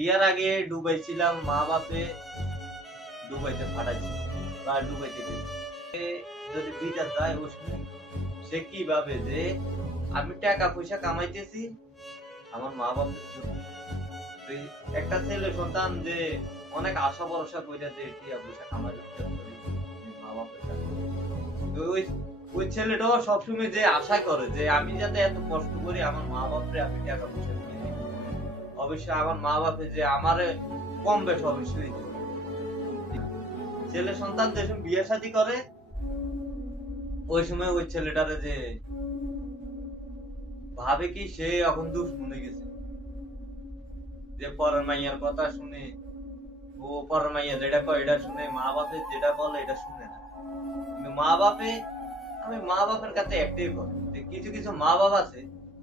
বিয়ার আগে দুবাই ছিলাম, মা বাপে দুবাইতে পাঠাইছে বা দুবাইতে গেছে। যদি বিদেশ যায় ওই সময় সে কি ভাবে যে আমি টাকা পয়সা কামাইতেছি আমার মা বাপের জন্য। তো একটা ছেলে সন্তান যে অনেক আশা ভরসা কইরা যে টিয়া পয়সা কামাই করতে পারি মা বাপের কাছে। তো ওই ওই ছেলেটাও সবসময় যে আশা করে যে আমি যাতে এত কষ্ট করি আমার মা বাপরে আমি টাকা পয়সা দিয়ে দিই। অবশ্যই আমার মা বাপে যে আমারে কম বেশ অবশ্যই দিবে। ছেলে সন্তান যখন বিয়ে শাদী করে ওই সময় ওই ছেলেটারে যে ভাবে কি সে এখন দুশ্মনে গেছে, যে পরের মাইয়ার কথা শুনে ও পরের মাইয়া যেটা কয় এটা শুনে, মা বাপে যেটা বলে এটা শুনে না। কিন্তু মা বাপে আমি মা বাপের কাছে একটাই বলি যে কিছু কিছু মা বাপ আছে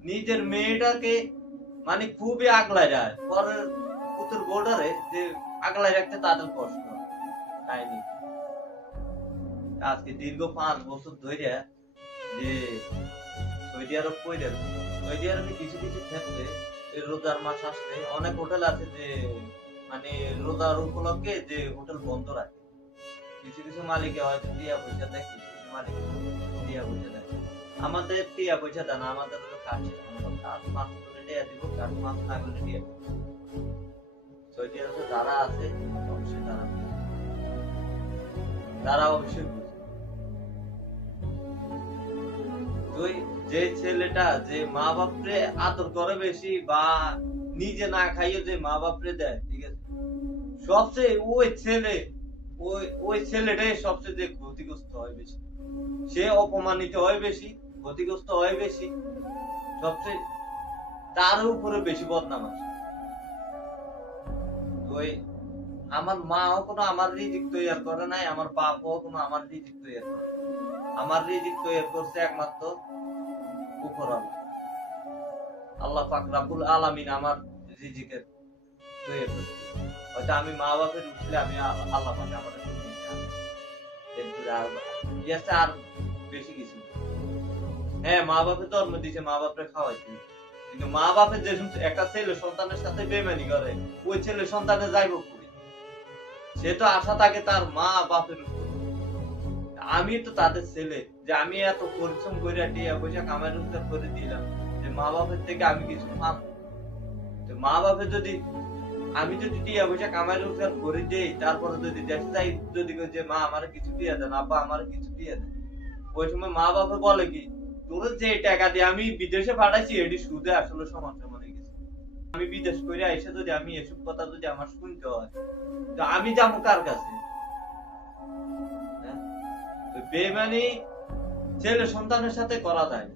নিজের মেয়েটাকে মানে খুবই আগলায় যায়, পরের পুতুর বোর্ডারে যে আগলায় রাখতে তাদের কষ্ট হয়। কাহিনী আজকে দীর্ঘ 5 বছর ধরে যে সৌদি আরব কইলেন, সৌদি আরবে কিছু কিছু ক্ষেত্রে এই রোজার মাস আসলে অনেক হোটেল আছে যে মানে রোজার উপলক্ষে যে হোটেল বন্ধ রাখে। কিছু কিছু মালিকে হয়তো টিয়া পয়সা দেয়, কিছু কিছু মালিক টিয়া পয়সা দেয়। আমাদের টিয়া পয়সা দেয় না, আমাদের হলো কাজ কাজ মাস করে টিয়া দিব, কাজ মাস না করে টিয়া দিব। সৌদি আরবে যারা আছে অবশ্যই তারা অবশ্যই বুঝে। যে ছেলেটা যে মা বাপরে আদর করে বেশি বা নিজে না খাইয়ে যে মা বাপরে দেয়, ঠিক আছে, সবচেয়ে ওই ছেলেটাই সবচেয়ে যে ক্ষতিগ্রস্ত হয় বেশি, সে অপমানিত হয় বেশি, ক্ষতিগ্রস্ত হয় বেশি, সবচেয়ে তার উপরে বেশি বদনাম আসে। ওই আমার মাও কোনো আমার রিজিক তৈরি করে নাই, আমার বাপও কোনো আমার রিজিক তৈরি করে নাই। আমার রিজিক তৈরি করছে একমাত্র উপর আল্লাহ পাক রব্বুল আলামিন আমার রিজিকের তৈরি করছে। হয়তো আমি মা বাপের উঠলে আমি আল্লাহ পাক আমার আর বেশি কিছু। হ্যাঁ, মা বাপে জন্ম দিছে, মা বাপরে খাওয়াইছে, কিন্তু মা বাপের যে একটা ছেলে সন্তানের সাথে বেমানি করে ওই ছেলে সন্তানে যাইব কই? সে তো আশা থাকে তার মা বাপের উপর। আমি তো তাদের ছেলে, যে আমি এত পরিশ্রম করে টিয়া পয়সা কামাই রোজগার করে দিলাম যে মা বাপের থেকে আমি কিছু পাবো। মা বাপের যদি আমি যদি টিয়া পয়সা কামাই রোজগার করে দেই, তারপরে যদি দেশে যাই যদি যে মা আমার কিছু দিয়ে দেন, আব্বা আমার কিছু দিয়ে দেন, ওই সময় মা বাপে বলে কি তোর যে টাকা দিয়ে আমি বিদেশে পাঠাইছি এটি সুদে আসলে সমান সমান হয়ে গেছে। আমি বিদেশ করে এসে যদি আমি এসব কথা যদি আমার শুনতে হয় তো আমি যাবো কার কাছে? বেমানি ছেলে সন্তানের সাথে করা যায় না।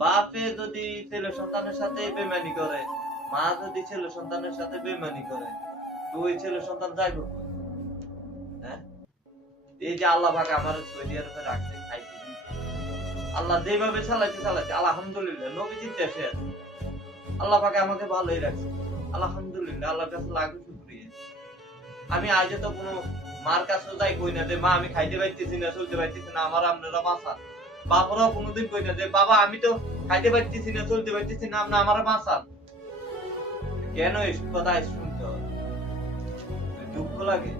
বাপে যদি ছেলে সন্তানের সাথে বেমানি করে, মা যদি ছেলে সন্তানের সাথে বেমানি করে, তো ওই ছেলে সন্তান যাইব কই? হ্যাঁ, এই যে আল্লাহ পাক আমার সৌদি আরবে রাখছে, খাইতে আল্লাহ যেভাবে চালাইছে আলহামদুলিল্লাহ। নবীজির দেশে আছে, আল্লাহ পাক আমাকে ভালোই রাখছে আলহামদুলিল্লাহ, আল্লাহর কাছে লাখো শুকরিয়া। আমি আজও তো কোনো মার কাছে যাই কই না যে মা আমি খাইতে পারতেছি না, চলতে পারতেছি না, আমার আপনারা বাঁচান। বাবারাও কোনোদিন কই না যে বাবা আমি তো খাইতে পারতেছি না, চলতে পারতেছি না, আপনি আমার বাঁচান। কেন এইসব কথা শুনতে হয়? দুঃখ লাগে।